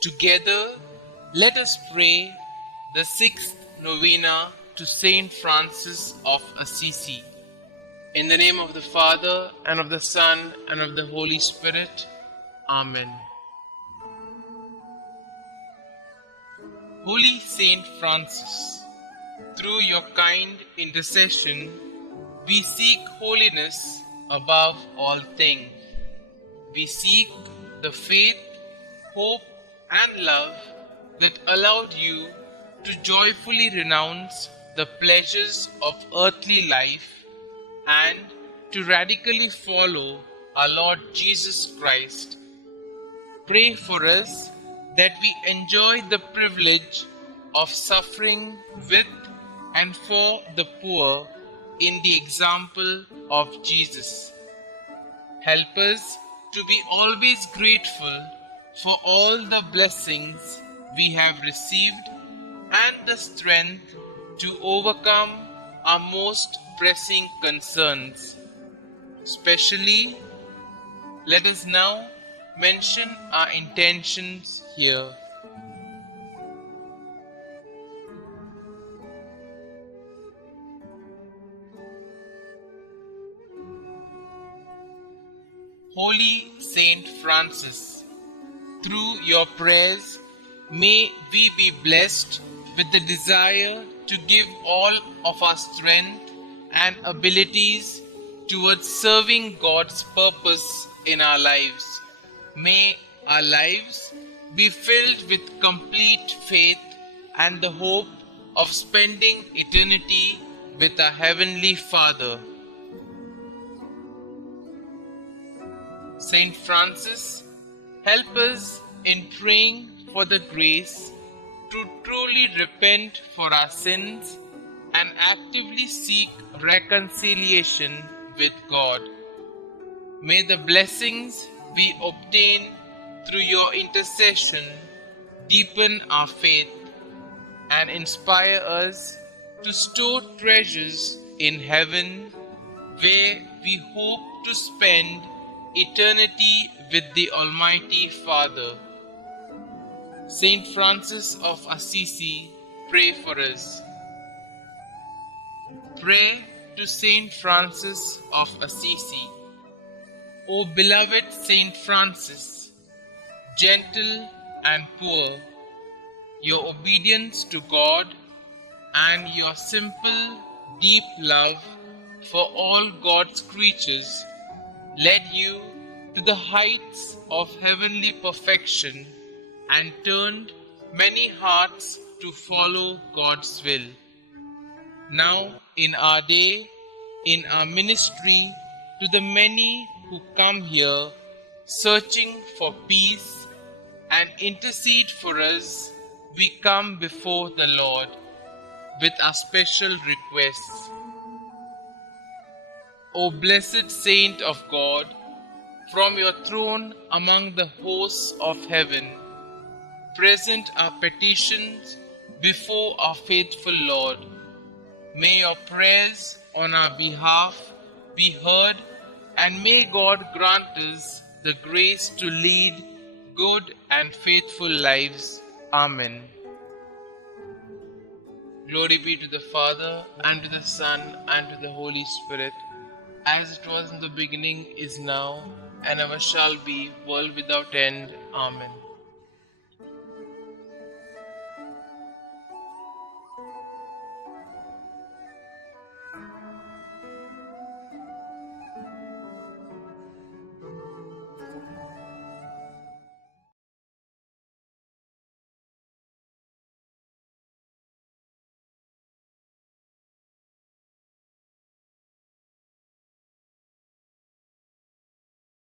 Together, let us pray the sixth Novena to St Francis of Assisi. In the name of the Father, and of the Son, and of the Holy Spirit. Amen. Holy Saint Francis, through your kind intercession, we seek holiness above all things. We seek the faith, hope, and love that allowed you to joyfully renounce the pleasures of earthly life and to radically follow our Lord Jesus Christ. Pray for us that we enjoy the privilege of suffering with and for the poor in the example of Jesus. Help us to be always grateful for all the blessings we have received and the strength to overcome our most pressing concerns. Especially, let us now mention our intentions here. Holy Saint Francis, through your prayers, may we be blessed with the desire to give all of our strength and abilities towards serving God's purpose in our lives. May our lives be filled with complete faith and the hope of spending eternity with our Heavenly Father. Saint Francis, help us in praying for the grace to truly repent for our sins and actively seek reconciliation with God. May the blessings we obtain through your intercession deepen our faith and inspire us to store treasures in heaven, where we hope to spend eternity with the Almighty Father. St Francis of Assisi, pray for us. Pray to St Francis of Assisi. O beloved St Francis, gentle and poor, your obedience to God and your simple, deep love for all God's creatures led you to the heights of heavenly perfection and turned many hearts to follow God's will. Now, in our day, in our ministry, to the many who come here searching for peace and intercede for us, we come before the Lord with our special requests. O blessed Saint of God, from your throne among the hosts of heaven, present our petitions before our faithful Lord. May your prayers on our behalf be heard, and may God grant us the grace to lead good and faithful lives. Amen. Glory be to the Father, and to the Son, and to the Holy Spirit, as it was in the beginning, is now, and ever shall be, world without end. Amen.